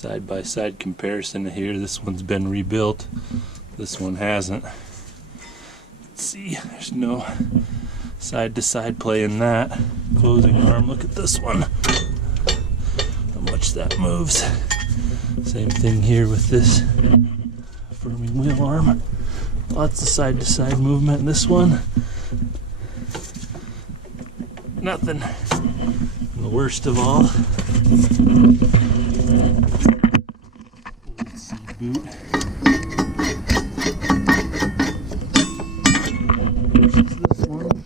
Side-by-side comparison here. This one's been rebuilt. This one hasn't. Let's see, there's no side-to-side play in that. Closing arm, look at this one. How much that moves. Same thing here with this affirming wheel arm. Lots of side-to-side movement in this one. Nothing. And the worst of all, old seed boot. Versus this one.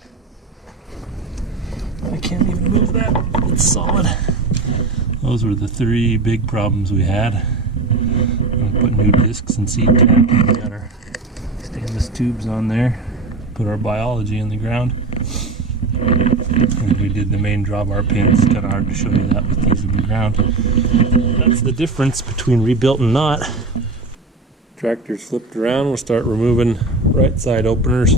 I can't even move that. It's solid. Those were the three big problems we had. I'm gonna put new discs and seed cap. We got our stainless tubes on there. Put our biology in the ground. And we did the main drawbar pins. It's kind of hard to show you that with these in the ground. That's the difference between rebuilt and not. Tractor's flipped around. We'll start removing right side openers.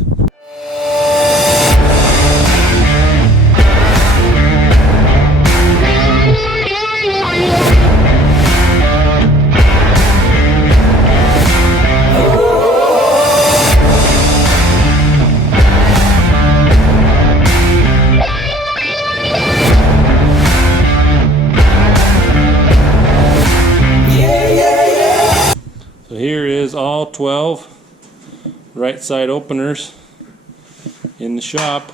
So here is all 12 right side openers in the shop.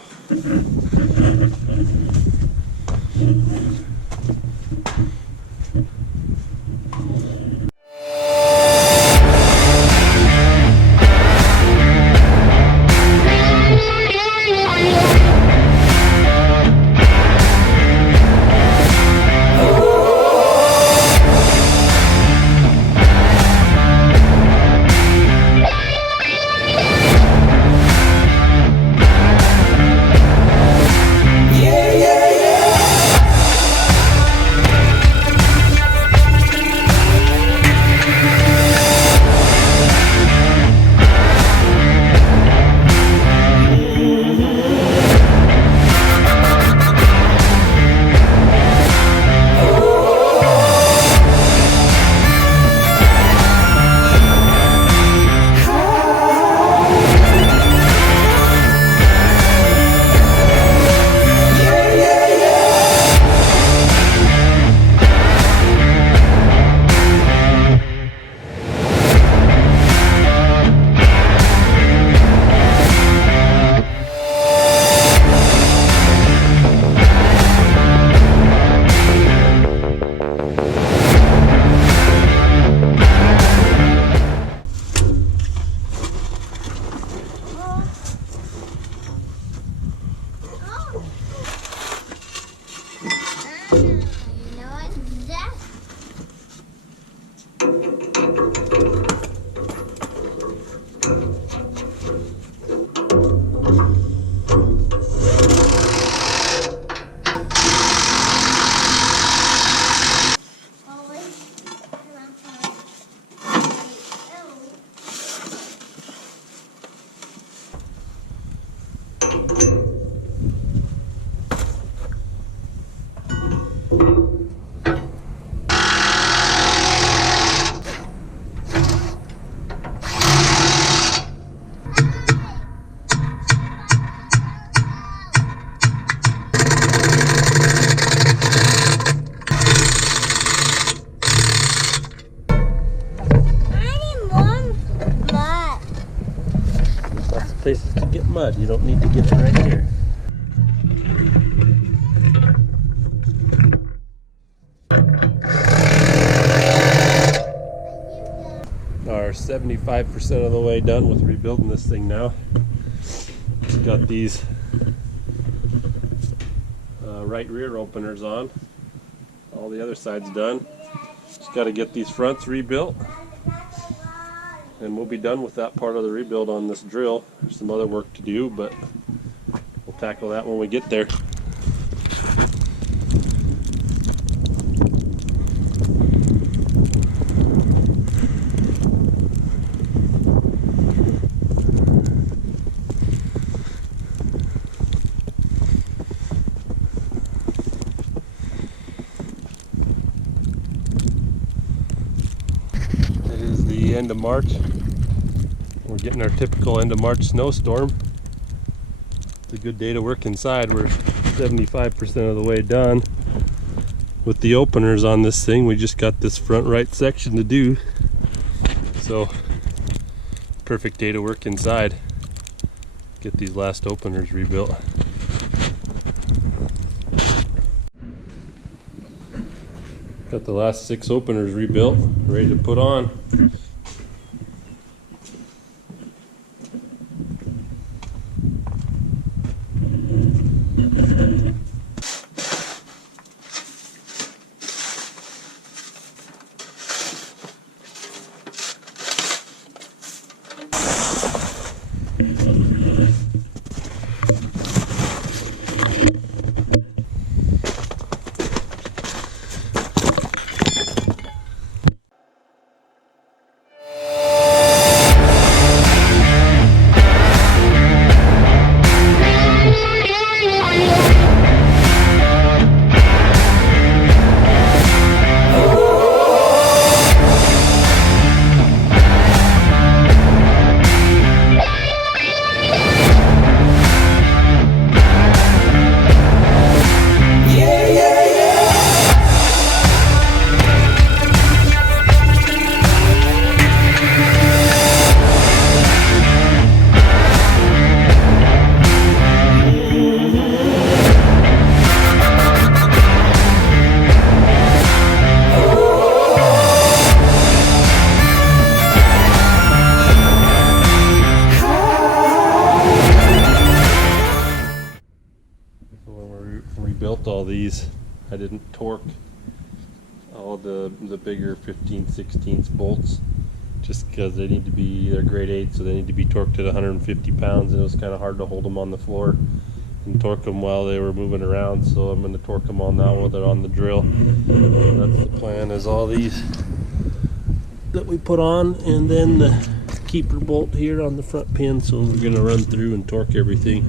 Places to get mud. You don't need to get it right here. Are 75% of the way done with rebuilding this thing now. Just got these right rear openers on. All the other side's done. Just got to get these fronts rebuilt. And we'll be done with that part of the rebuild on this drill. There's some other work to do, but we'll tackle that when we get there. end of March. We're getting our typical end of March snowstorm. It's a good day to work inside. We're 75% of the way done with the openers on this thing. We just got this front right section to do. So, perfect day to work inside. Get these last openers rebuilt. Got the last 6 openers rebuilt, ready to put on. Rebuilt all these. I didn't torque all the bigger 15/16 bolts just because they need to be, they're grade 8, so they need to be torqued at 150 pounds, and it was kind of hard to hold them on the floor and torque them while they were moving around, so I'm going to torque them all now while they're on the drill. So that's the plan, is all these that we put on, and then the keeper bolt here on the front pin, so we're going to run through and torque everything.